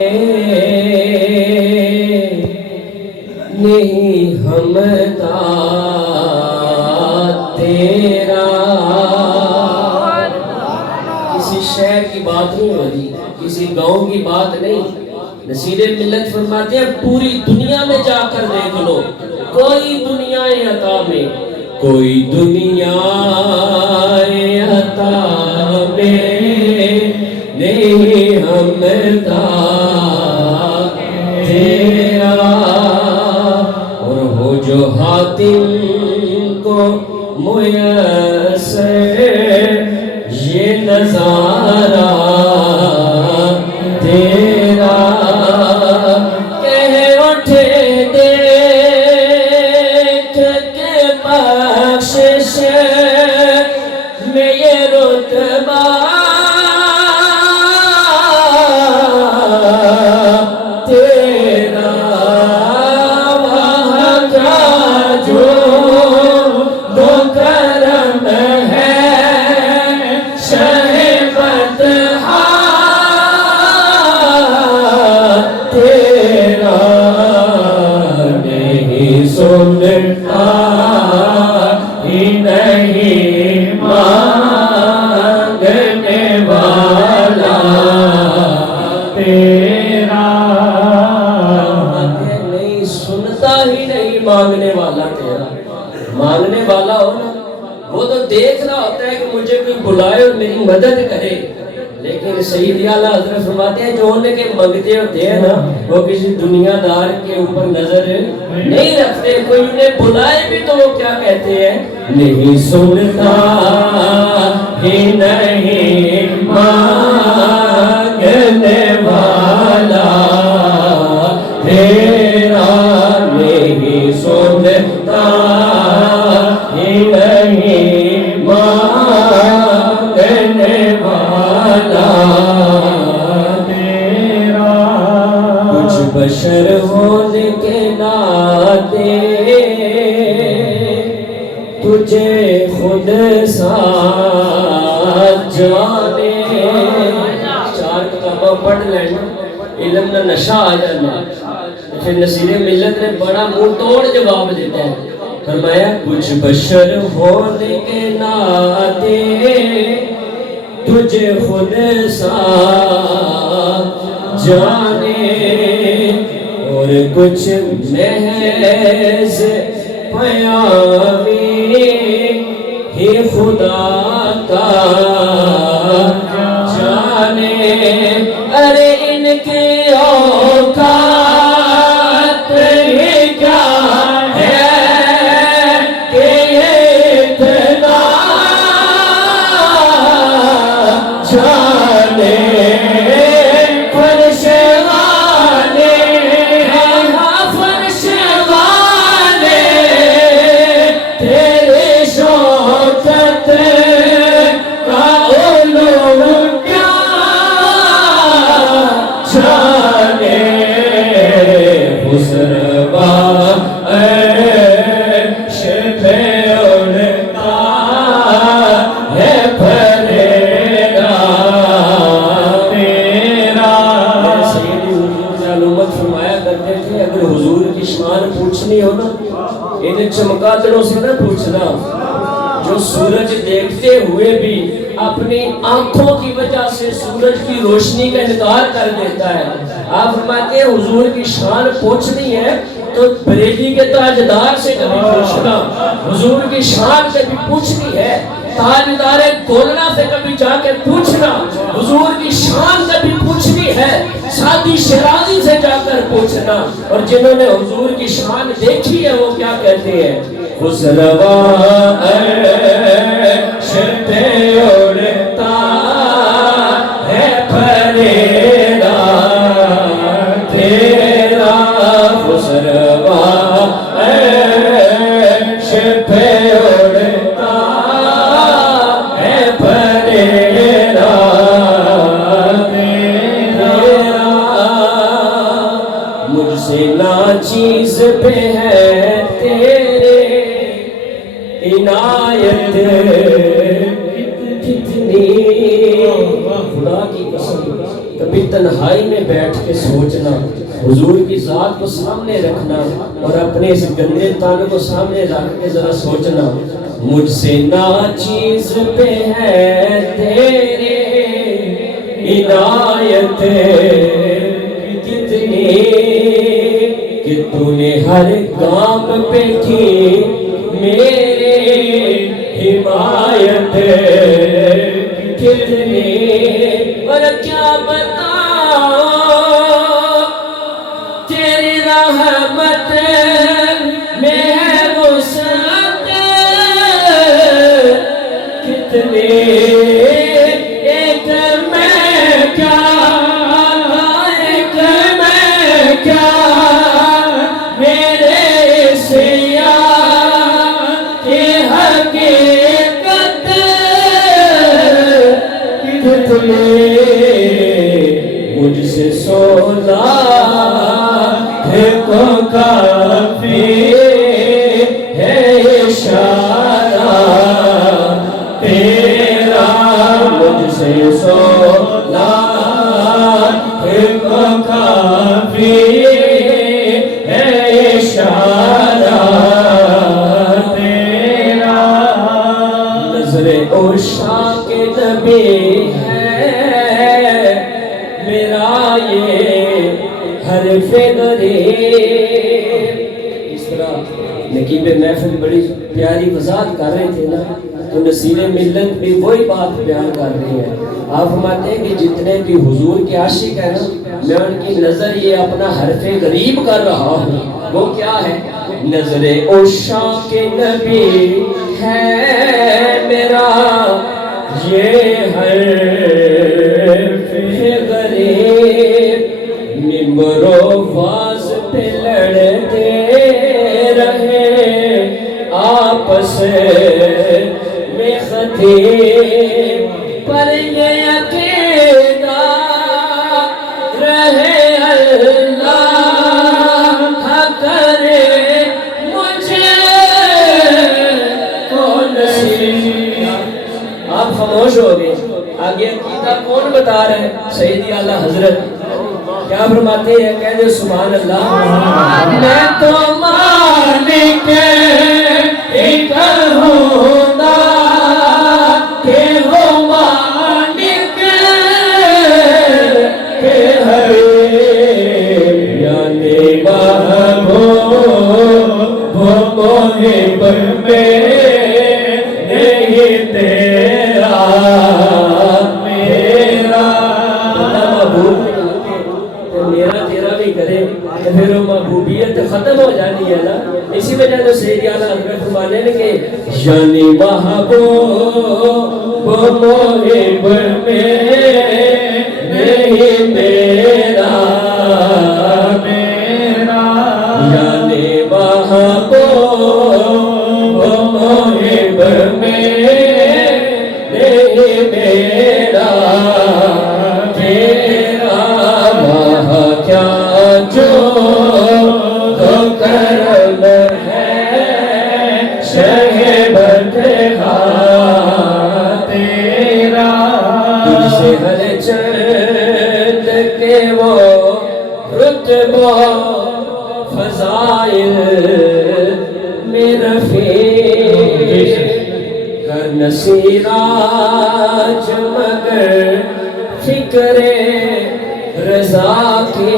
نہیں ہمتا تیرا، کسی شہر کی بات نہیں ہو رہی، کسی گاؤں کی بات نہیں۔ نصیر ملت فرماتے ہیں پوری دنیا میں جا کر دیکھ لو، کوئی دنیا عطا میں، کوئی دنیا عطا میں نہیں ہمتا تیرا۔ اور ہو جو حاتم کو میسر یہ نظارہ تیرا، کہہ اٹھے دیکھ کے بخشش میں یہ رتبہ تیرا، وہاں کا جو دو کرم ہے شہ بطحا تیرا، نہیں سنتا ہی نہیں مانگنے والا تیرا، نہیں سنتا ہی نہیں مانگنے والا تیرا۔ مانگنے والا ہو نا وہ تو دیکھ رہا ہوتا ہے کہ مجھے کوئی بلائے اور میری مدد کرے، لیکن سید اعلیٰ حضرت فرماتے ہیں جو انہیں کے منگتے ہوتے ہیں نا وہ کسی دنیا دار کے اوپر نظر نہیں رکھتے، کوئی انہیں بلائے بھی تو وہ کیا کہتے ہیں، نہیں سنتا ہی نہیں مانگنے والا تیرا، نہیں سنتا ہی نہیں مانگنے والا تیرا، کچھ بشر ہونے کے ناطے تجھے خود ساتھ جانے، چار کتاباں پڑھ لینا علم نہ نشہ آ جانا۔ پھر نصیر ملت نے بڑا منہ توڑ جواب دیتا ہے، فرمایا کچھ بشر ہونے کے ناطے تجھے خود ساتھ جانے، اور کچھ محض پیامی ہی خدا کا جانے، ارے ان کی اوقات ہی کیا ہے کہ یہ اتنا جانے، فرش والے فرش والے تیرے شوکت کا علوم کیا جانے، خسروا عیش پہ اڑتا ہے پھریرا تیرا۔ سید حضور معلومت فرمایا کرتے تھے اگر حضور کی شان پوچھنی ہو نا ان چمگادڑوں سے نہ پوچھنا جو سورج دیکھتے ہوئے بھی اپنی آنکھوں کی وجہ سے سورج کی روشنی کا انکار کر دیتا ہے۔ آپ فرماتے ہیں حضور کی شان پوچھنی ہے تو بریلی کے تاجدار سے کبھی پوچھنا، حضور کی شان کبھی پوچھنی ہے تاجدار گولنا سے کبھی جا کر پوچھنا، حضور کی شان کبھی پوچھنی ہے سادی شیرازی سے جا کر پوچھنا، اور جنہوں نے حضور کی شان دیکھی ہے وہ کیا کہتے ہیں، خسروا عیش پہ اڑتا ہے پھریرا تیرا، خسروا عیش پہ اڑتا ہے پھریرا تیرا، مجھ سے ناچیز پہ ہے تیرے عنایت کتنی، خدا کی قسم کبھی تنہائی میں بیٹھ کے سوچنا، حضور کی ذات کو سامنے رکھنا اور اپنے اس گندے تن کو سامنے رکھ کے ذرا سوچنا، مجھ سے ناچیز پہ ہے تیرے عنایت کتنی، کہ تو نے ہر کام پہ کی میرے حمایت کتنی، اور کیا بتاؤں تیری رحمت میں ہے وسعت کتنی، ایک میں کیا میرے سیاہ کی حقیقت کتنی، مجھ سے سونا ہے تو کافی ہے اشارہ تیرا، مجھ سے سونا ہے تو کافی ہے اشارہ تیرا، نظر عشاق نبی ہے میرا یہ حرف غریب۔ اس طرح نقیب محفل بڑی پیاری وضاحت کر رہے تھے نا، تو نصیر ملت بھی وہی بات بیان کر رہی ہے۔ آپ فرماتے ہیں کہ جتنے بھی حضور کے عاشق ہیں نا، میں ان کی نظر یہ اپنا حرف غریب کر رہا ہوں، وہ کیا ہے؟ نظر عشاق نبی ہے میرا یہ حرف غریب، ممبر و واز پہ لڑتے رہے آپس میں خطیب، پر یہ عقیدہ رہے اللہ کرے مجھے کو نصیب۔ آپ خاموش ہو گئے، آگے عقیدہ کون بتا رہے ہیں؟ سیدی اعلیٰ حضرت کیا فرماتے ہیں؟ کہتے سبحان اللہ، میں تو مالک ایک ہوں نا کہ ہو مالک کہ ہر یعنی محبوب محب میں نہیں تیرا میرا، محبوب میرا تیرا بھی کرے تو پھر وہ محبوبیت ختم ہو جانی ہے نا۔ اسی وجہ سے سیدی اعلیٰ حضرت فرمانے نے کہ یعنی محبوب محب میں نہیں میرا میرا، یعنی محبوب محب میں نہیں میرا تیرا، وہاں کیا جو کرم ہے شہبت تیرا، تجھ سے ہر چند کے وہ رتبہ فضائل میں رفیع، کر نصیراج مگر فکر رضا کی